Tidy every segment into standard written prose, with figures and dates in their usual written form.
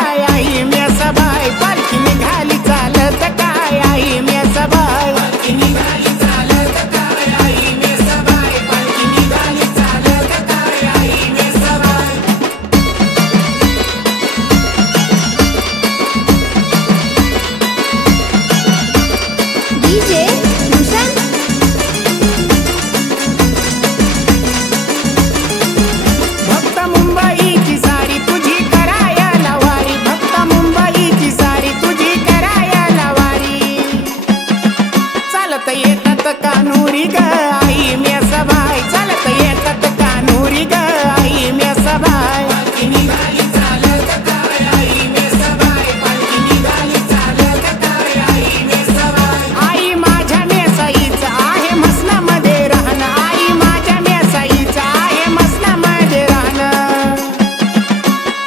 काय आई म्यासाबाई पालखी निघाली चालत काय आई म्यासाबाई पालखी निघाली चालत काय आई म्यासाबाई पालखी निघाली चालत काय आई म्यासाबाई डीजे भूषण भक्त मुंबईची सारी तुझी करायला वारी भक्त मुंबईची सारी तुझी करायला वारी चालत येतात कान्होरी ग आई म्यासाबाई चालत येतात कान्होरी ग आई म्यासाबाई पालखी निघाली चालत काय आई म्यासाबाई पालखी निघाली चालत काय आई म्यासाबाई आई माझ्या मेसाईचं आहे मसनामध्ये राहणं आई माझ्या मेसाईचं आहे मसनामध्ये राहणं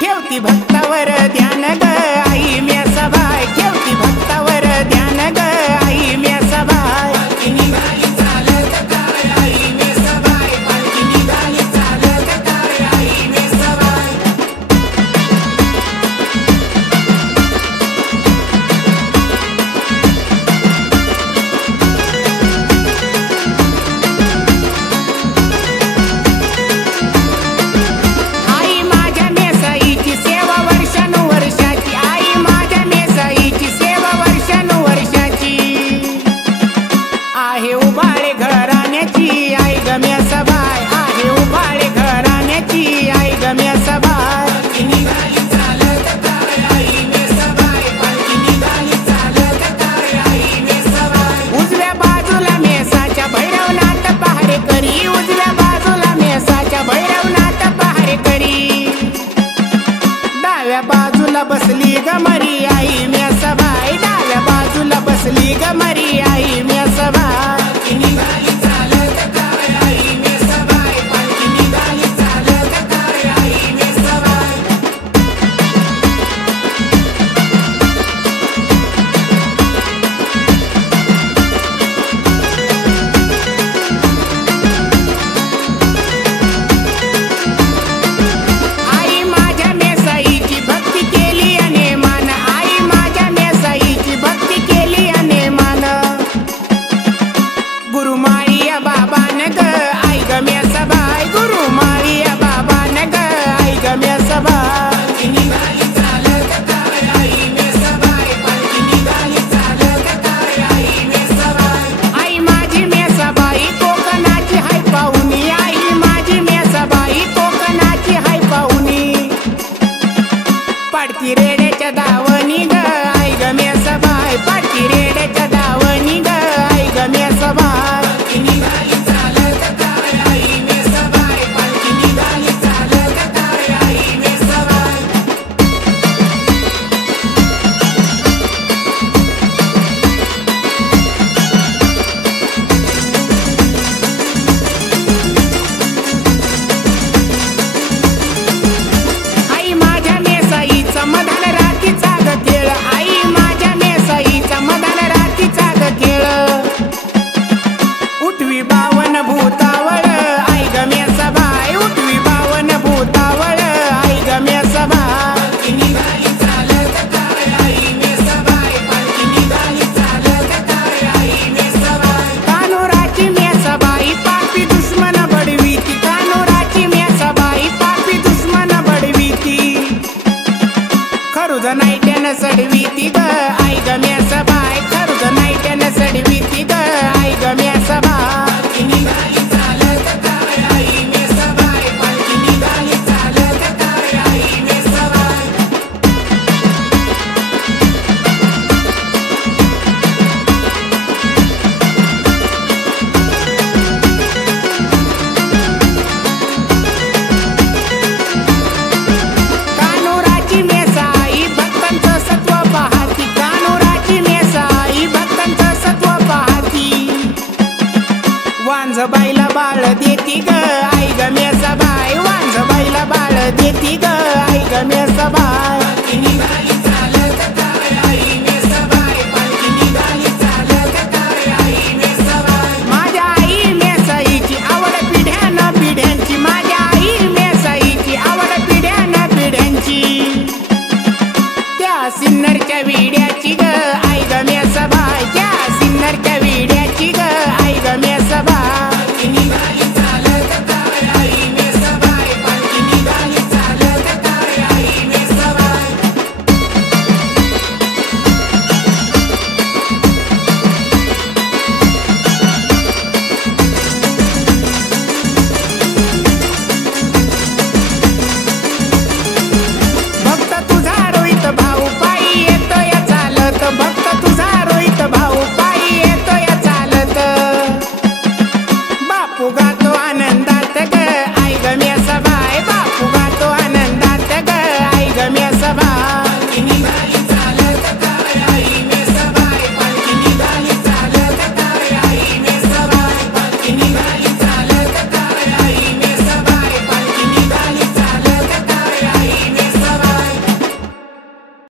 ठेवती भक्तावर ध्यान ग आई म्यासाबाई ठेवती भक्तावर ध्यान ग आई म्यासाबाई पालखी निघाली चालत काय आई म्यासाबाई पालखी निघाली चालत काय आई म्यासाबाई आई माझ्या मेसाईची सेवा वर्षानुवर्षाची आई माझ्या मेसाईची सेवा वर्षानुवर्षाची आहे उबाळे घराण्याची आई ग म्यासाबाई आहे उबाळे घराण्याची आई ग म्यासाबाई पालखी निघाली चालत काय आई म्यासाबाई पालखी निघाली चालत काय आई म्यासाबाई उजव्या बाजूला मेसाच्या भैरवनाथ पहारेकरी उजव्या बाजूला मेसाच्या भैरवनाथ पहारेकरी डाव्या बाजूला बसली ग मरी आई म्यासाबाई डाव्या बाजूला बसली ग मरी आई म्यासाबाई पालखी निघाली चालत काय आई म्यासाबाई पालखी निघाली चालत काय आई म्यासाबाई आई माझ्या मेसाईची भक्ती केली अनेमान आई माझ्या मेसाईची भक्ती केली अनेमान गुरु माळिया बाबान ग आई ग म्यासाबाई गुरु माळिया बाबान ग आई ग म्यासाबाई पालखी निघाली चालत काय आई म्यासाबाई पालखी निघाली चालत काय आई म्यासाबाई आई माझी म्यासाबाई कोकणाची हाय पाहुणी आई माझी म्यासाबाई कोकणाची हाय पाहुणी पाडती रेड्याच्या दावणी ग आई ग म्यासाबाई पाडती रेड्याच्या दावणी ग आई ग म्यासाबाई पालखी निघाली चालत काय आई म्यासाबाई पालखी निघाली चालत काय आई म्यासाबाई आई माझ्या मेसाईचा मधान रातीचा ग खेळ आई माझ्या मेसाईचा मधान रातीचा ग खेळ उठवी बावन भूतावळ आई ग म्यासाबाई उठवी बावन भूतावळ आई ग म्यासाबाई पालखी निघाली चालत काय आई म्यासाबाई पालखी निघाली चालत काय आई म्यासाबाई कान्होराची म्यासाबाई पापी दुश्मन बडवीती कान्होराची म्यासाबाई पापी दुश्मन बडवीती खरुज नाईट्यानं सडवीती ग आई ग म्यासाबाई खरुज नाईट्यानं सडवीती ग आई ग म्यासाबाई पालखी निघाली